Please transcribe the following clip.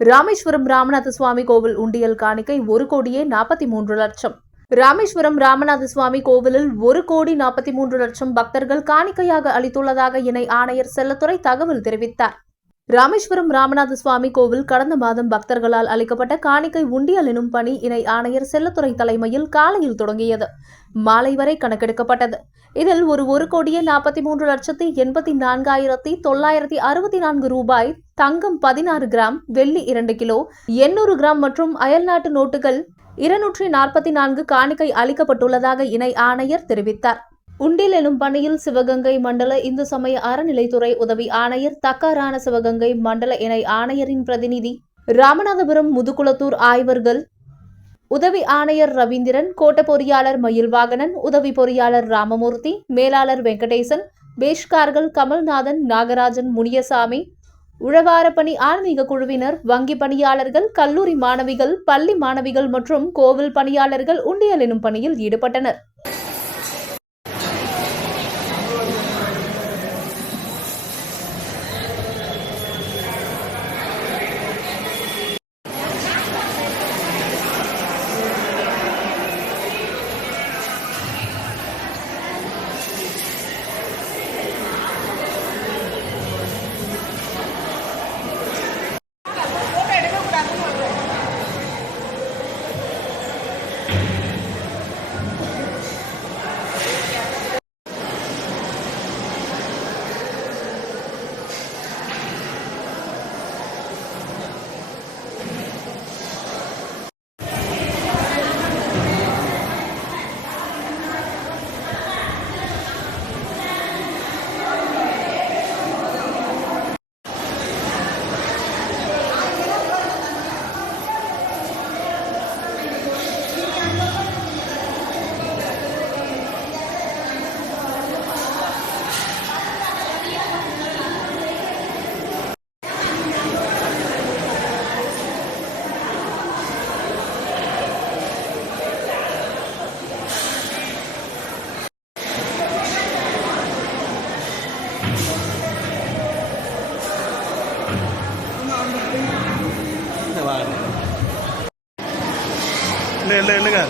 ராமேஸ்வரம் ராமநாத சுவாமி கோவில் உண்டியல் காணிக்கை 1,43,00,000. ராமேஸ்வரம் ராமநாத சுவாமி கோவிலில் 1,43,00,000 பக்தர்கள் காணிக்கையாக அளித்துள்ளதாக இணை ஆணையர் செல்லத்துறை தகவல் தெரிவித்தார். ராமேஸ்வரம் ராமநாத சுவாமி கோவில் கடந்த மாதம் பக்தர்களால் அளிக்கப்பட்ட காணிக்கை உண்டியல் எனும் பணி இணை ஆணையர் செல்லத்துறை தலைமையில் காலையில் தொடங்கியது. மாலை வரை கணக்கெடுக்கப்பட்டது. இதில் 1,43,84,964 ரூபாய், தங்கம் 16 கிராம், வெள்ளி 2 கிலோ, 800 கிராம் மற்றும் அயல்நாட்டு நோட்டுகள் 244 காணிக்கை அளிக்கப்பட்டுள்ளதாக இணை ஆணையர் தெரிவித்தார். உண்டியல் எனும் பணியில் சிவகங்கை மண்டல இந்து சமய அறநிலைத்துறை உதவி ஆணையர் தக்காரான சிவகங்கை மண்டல இணை ஆணையரின் பிரதிநிதி ராமநாதபுரம் முதுகுளத்தூர் ஆய்வர்கள், உதவி ஆணையர் ரவீந்திரன், கோட்ட பொறியாளர் மயில்வாகனன், உதவி பொறியாளர் ராமமூர்த்தி, மேலாளர் வெங்கடேசன், பேஷ்கார்கள் கமல்நாதன், நாகராஜன், முனியசாமி, உழவாரப்பணி ஆன்மீக குழுவினர், வங்கி பணியாளர்கள், கல்லூரி மாணவிகள், பள்ளி மாணவிகள் மற்றும் கோவில் பணியாளர்கள் உண்டியல் எனும் பணியில் ஈடுபட்டனர். இல்லைங்க